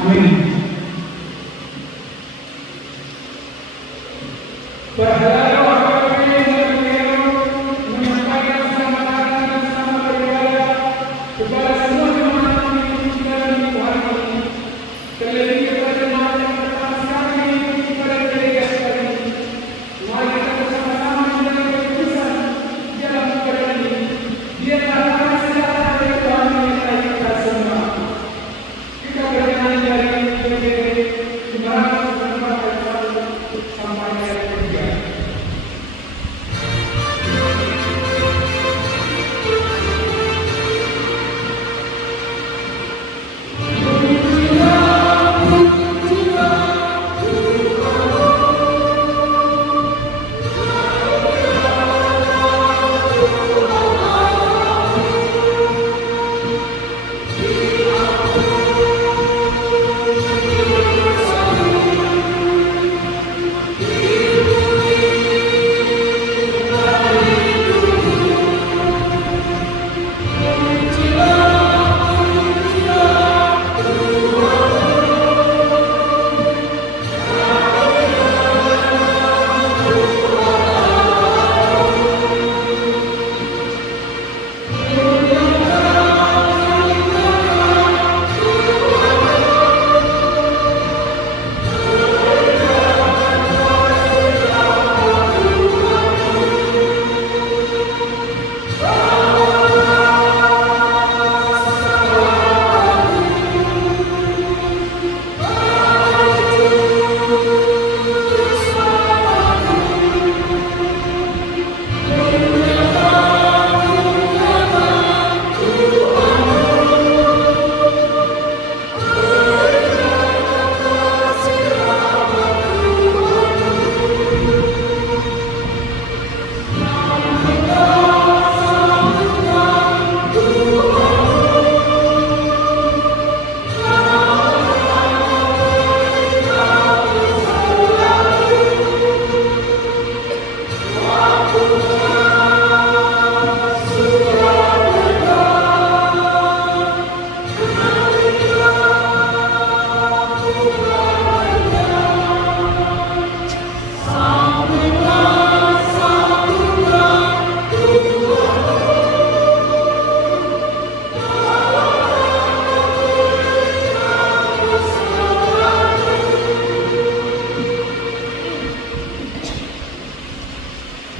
Amin. Berharap menyampaikan selamat datang dan selamat beribadah kepada semua jemaat yang tinggal di Tuhan ini. Terlebih kepada jemaat yang pertama sekali kepada delegasi kali ini. Mari kita bersama-sama menjaga keputusan dalam keadaan ini. Biarlah para sejarah dari Tuhan menyertai kita semua. Kita berikan dari Ibarat sampai ayat ketiga.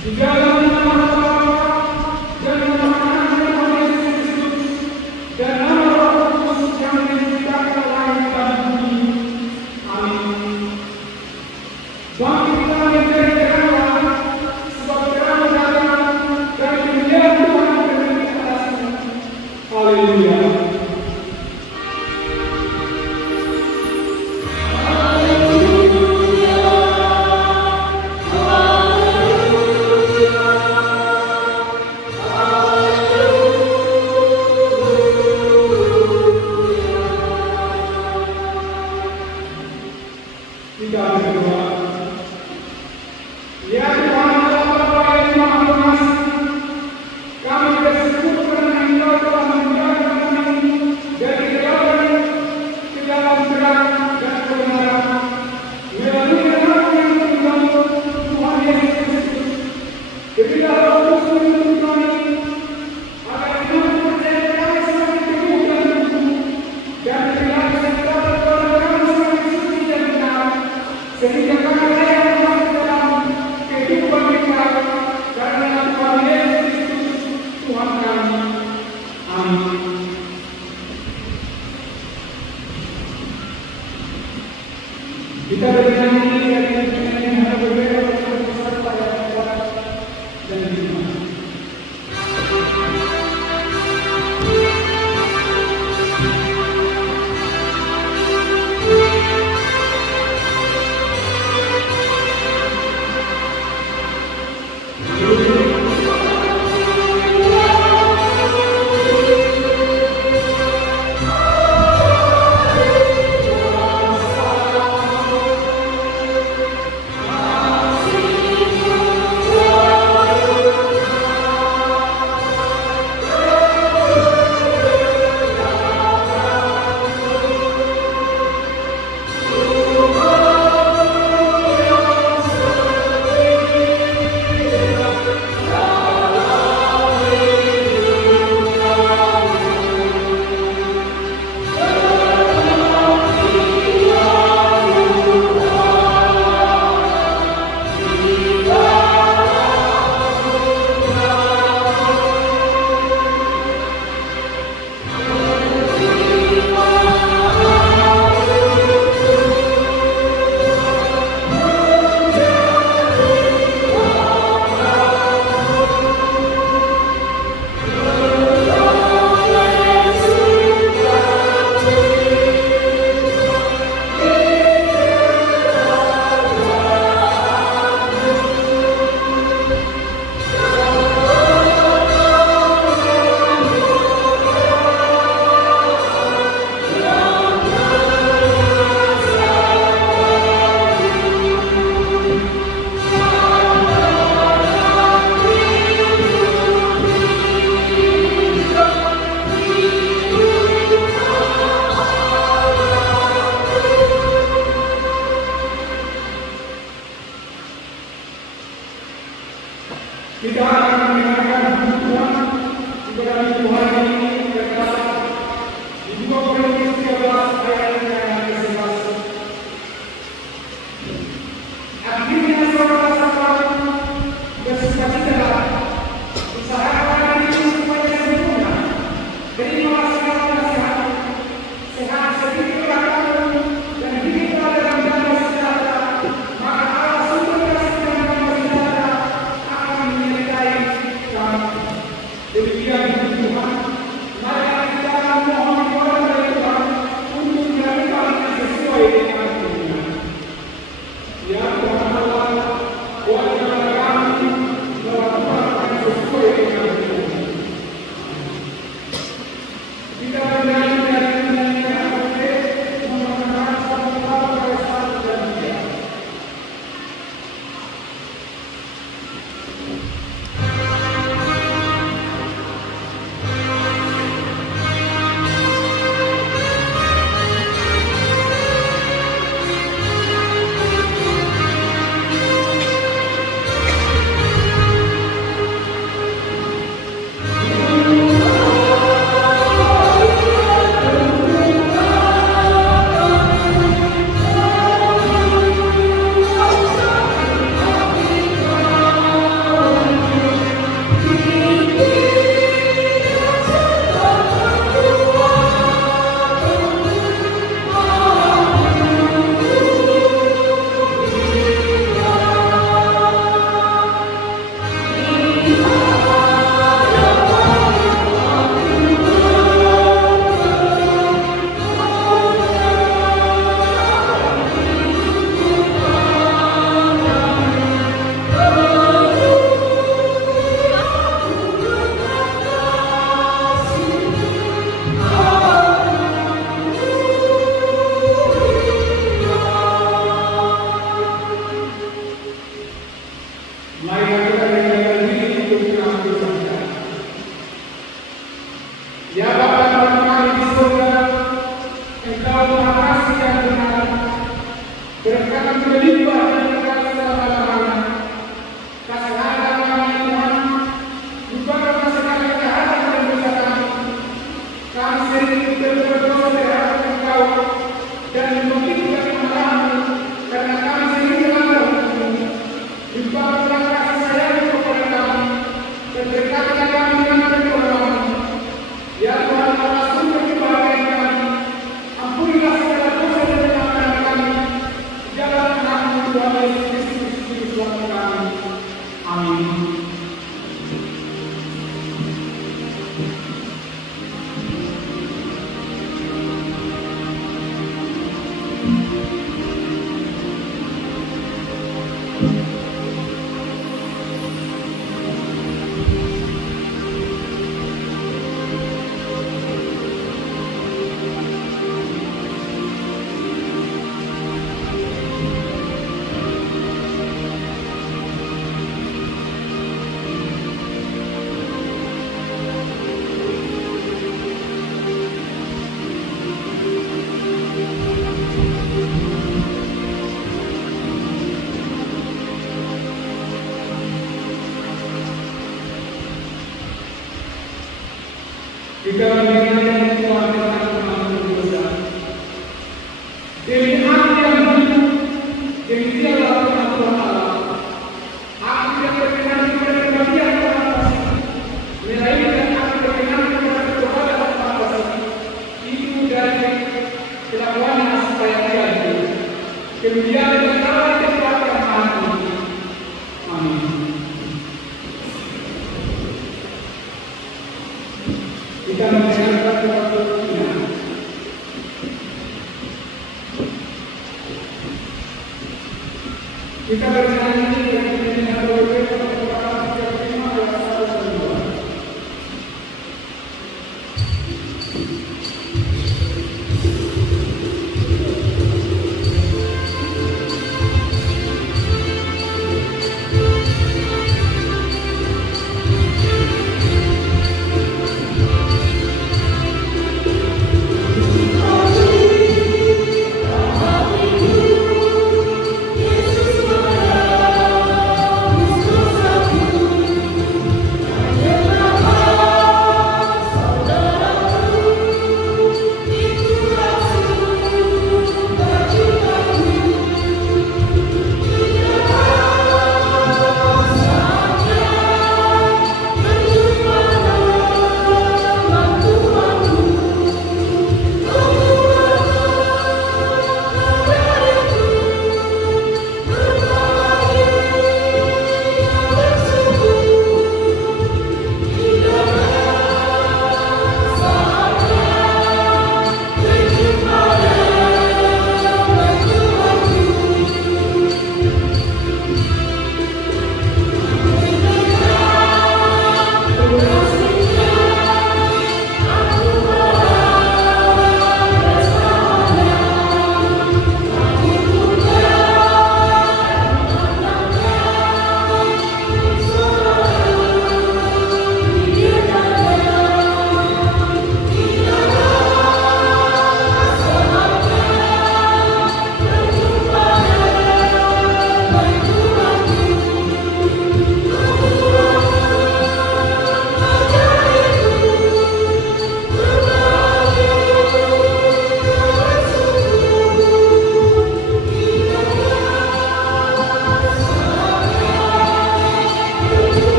Di dalam nama Bapa dan nama Anak dan Roh Yesus dan nama Roh Kudus yang menciptakan langit dan bumi. Amin. Bangkitlah menjadi terang, sebab terang datang dan kemuliaan Tuhan berdiri atasmu. Haleluya. Kita berdoa. Ya Tuhan Allah Bapa yang Maha Pengasih, kami bersyukur karena Engkau telah menjaga kami dari kegagalan ke dalam terang dan kebenaran. Melalui nama yang tunggal Tuhan Yesus Kristus, berilah Roh Kudus menuntun kami agar kami percaya kami semakin teguh dan teguh dan berilah kesempatan kepada kami semakin suci dan benar. Sehingga kami layak masuk dalam kehidupan kita karena Tuhan Yesus Kristus Tuhan kami. Amin. Kita bernyanyi yang harus berbeda beserta yang kuat dan hikmat. kelakuannya supaya dia hidup. Kemudian berkata kita akan mati. Amin. Kita mendengarkan doa-doanya. Kita bernyanyi dan mendengar doa-doa kepada setiap lima ayat 1 dan 2.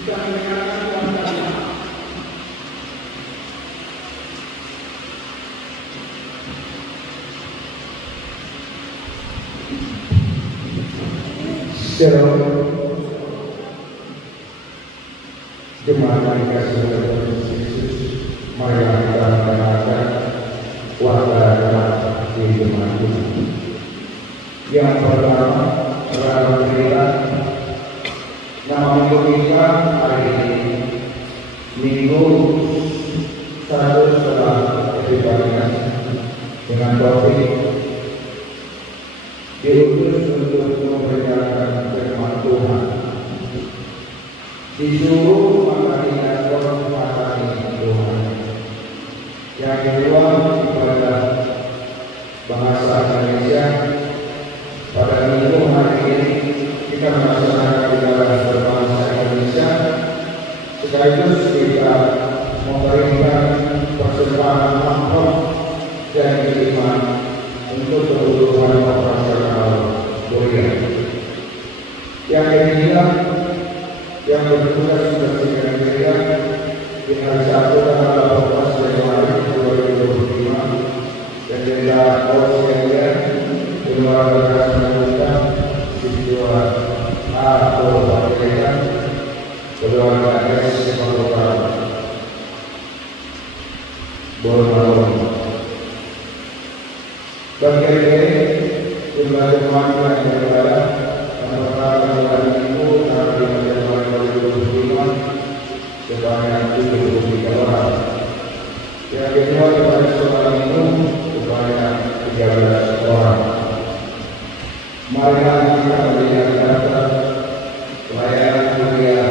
Kita mendengarkan Tuhan kami. Shalom. Jemaat yang dikasihi oleh Tuhan Yesus, mari kita mendengarkan wacana di jemaat ini. Yang pertama, Alhamdulillah, nama minggu kita hari ini Minggu 1 setelah Kebangkitan dengan topik diutus untuk memberitakan firman Tuhan. Disuruh mengajarkan materi Tuhan. Yang kedua, ibadah bahasa Indonesia. Pada minggu hari ini kita melaksanakan ibadah berbahasa Indonesia, sekaligus kita memberikan persembahan amplop dan kiriman untuk kebutuhan operasional kuliah. Yang ketiga, yang bertugas membersihkan gereja di hari Sabtu tanggal 18 Januari 2025 dan gereja Australia di luar batas pemerintah siswa atau pendidikan keluarga S Sekolah Borneo. Bagian ini jumlah jemaat yang berada antara bulan Minggu tanggal 5 Januari 2025 sebanyak 73 orang. Yang kedua pada sekolah Minggu sebanyak 13 orang. Mari kita melihat data pelayanan kuliah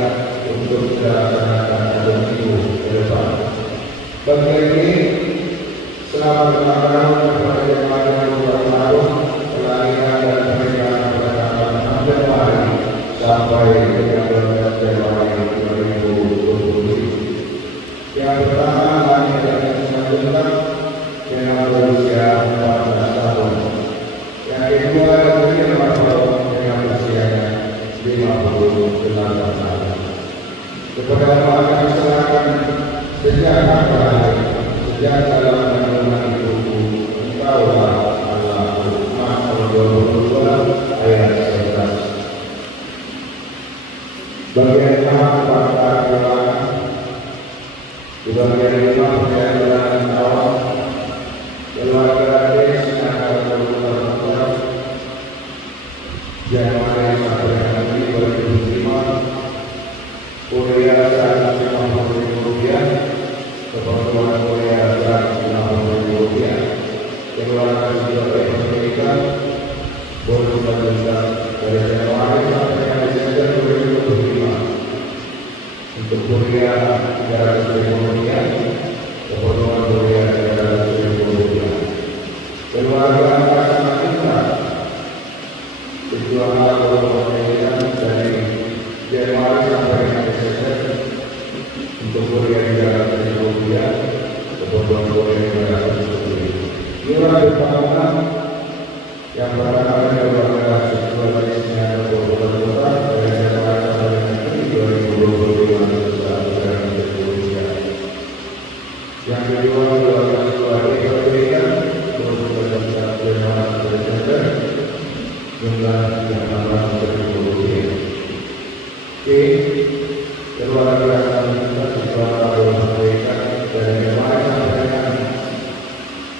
untuk dilaksanakan pada minggu ke depan. Bagian ini selamat ulang tahun kepada jemaat yang berlaku kelahiran dan pernikahan pada tanggal 6 Januari sampai 13 Januari 2027. Yang pertama kami akan melanjutkan dengan berusia 14 tahun. Yang kedua dengan usianya 58 tahun. Kepada kami serahkan sejak kapan, sejak dalam kandungan ibuku, Engkaulah Allahku. Mazmur 22 ayat 11. Bagian 6 fakta keuangan. Di bagian 5 perjalanan awal keluarga Des tanggal 24 Januari sampai Januari 2005, kuliah Rp150.000, keperluan kuliah Rp150.000, keluarga juga pendidikan boleh dilanjutkan dari Januari sampai Desember 2025 untuk kuliah Rp300.000, keperluan kuliah Rp300.000, keluarga tujuan awal pendidikan dari Januari sampai Desember untuk kuliah Rp300.000, kebutuhan kuliah Rp300.000. Iuran tahunan yang pertama keluarga siswa jenisnya kebutuhan kota dari Januari sampai Desember 2025 Rp300.000. Yang kedua keluarga siswa pendidikan kebutuhan Januari sampai Desember jumlah yang Rp600.000. Keluarga siswa pendidikan dari Januari sampai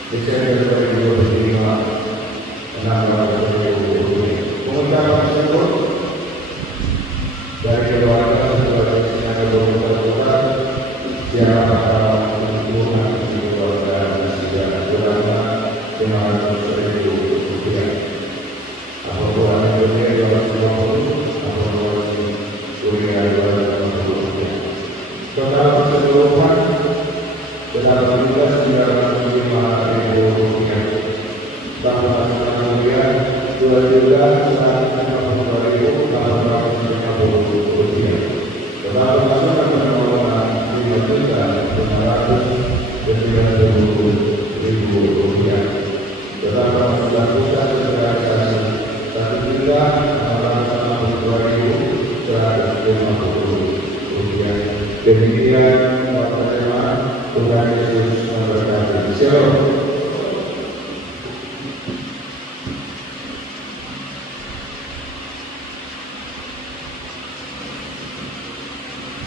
Desember 2025 Rp600.000. Pengucapan tersebut dari keluarga siswa jenisnya kebutuhan kota yang akan hubungan di keluarga dan keluarga Rp500.000. Apabila kuliah 250, apabila kuliah 250. Total keseluruhan Rp8.905.000. Tambahan kuliah Rp2.152.850. Demikian waktunya Tuhan Yesus memberkati. Shalom.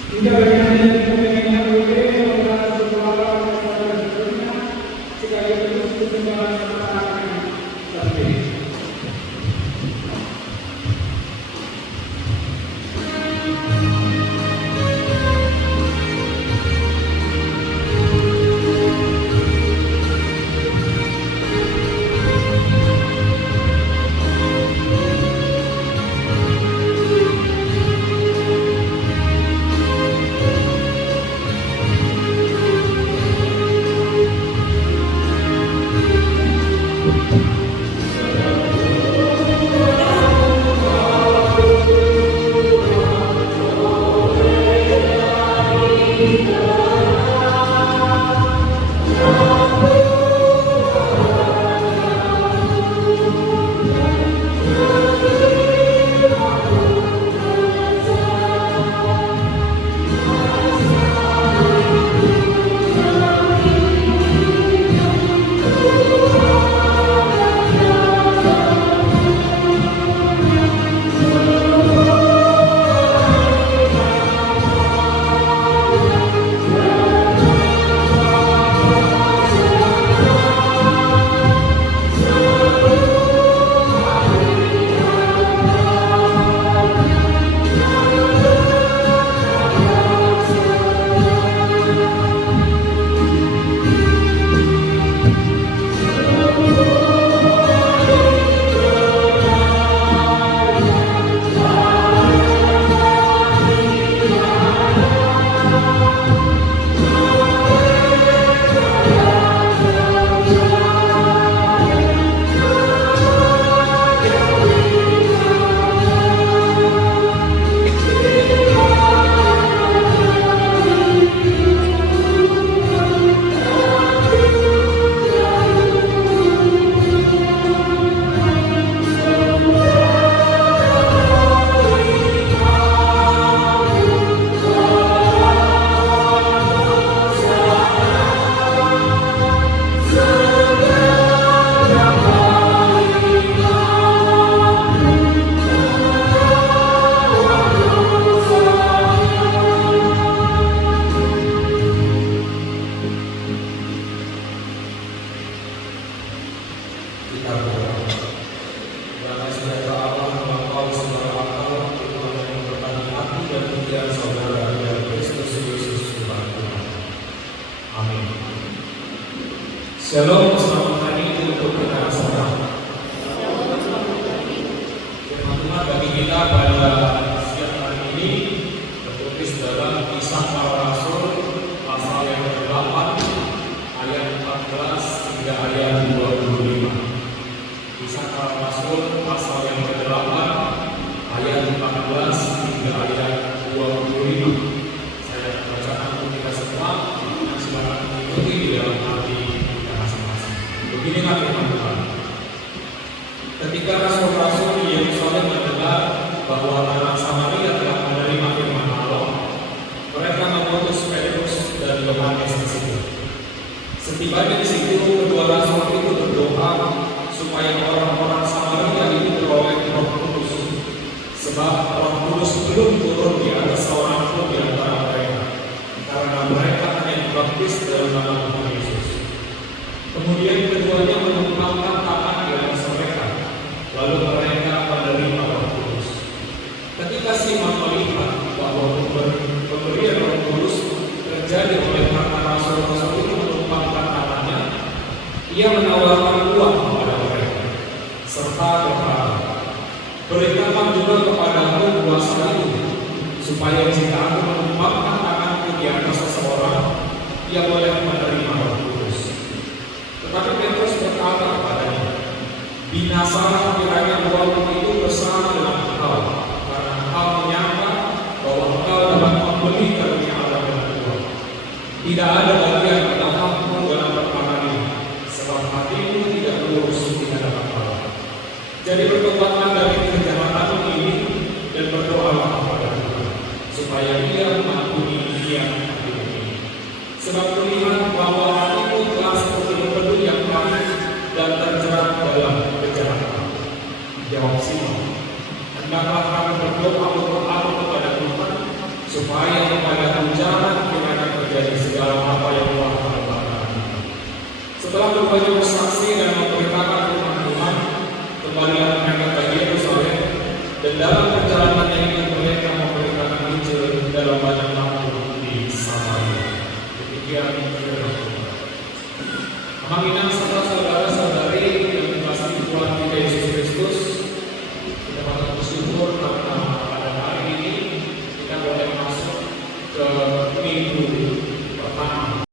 Hingga bagaimana yang Shalom, selamat hari untuk kita semua. Firman Tuhan bagi kita pada siang hari ini tertulis dalam Kisah Para Rasul pasal yang ke-8 ayat 14 hingga ayat 25. Kisah Para Rasul pasal yang ke-8 ayat 14 hingga ayat 25. Saya bacakan untuk kita semua dan silakan mengikuti di dalam hati. Beginilah firman Tuhan. Ketika rasul-rasul di Yerusalem mendengar bahwa tanah Samaria telah menerima firman Allah, mereka mengutus Petrus dan Yohanes di situ. Setibanya di situ, kedua rasul itu berdoa supaya orang-orang Samaria itu beroleh Roh Kudus, sebab Roh Kudus belum turun di atas seorang pun di antara mereka, karena mereka hanya dibaptis dalam nama Tuhan Yesus. Kemudian keduanya menumpangkan tangan di atas mereka, lalu mereka menerima Roh Kudus. Ketika Simon melihat bahwa pemberian Roh Kudus terjadi oleh karena rasul-rasul itu menumpangkan tangannya, ia menawarkan uang kepada mereka, serta berkata, "Berikanlah juga kepadaku kuasa itu, supaya jika aku menumpangkan tanganku di atas seseorang, ia boleh menerima Roh Kudus." Tetapi Petrus berkata kepadanya, "Binasalah kiranya uang itu bersama dengan engkau, karena engkau menyangka bahwa engkau dapat membeli karunia Allah dengan uang. Tidak ada bagian atau hakmu dalam perkara ini, sebab hatimu tidak lurus di hadapan Allah. Jadi bertobatlah dari kejahatanmu ini dan berdoalah kepada Tuhan, supaya Ia mengampuni siang hari ini. Sebab melihat bahwa hatimu telah seperti empedu yang pahit dan terjerat dalam kejahatan. Jawab Simon, hendaklah kamu berdoa kepada Tuhan, supaya kepada jangan kiranya terjadi segala apa yang telah kamu lakukan. Setelah berbanyak bersaksi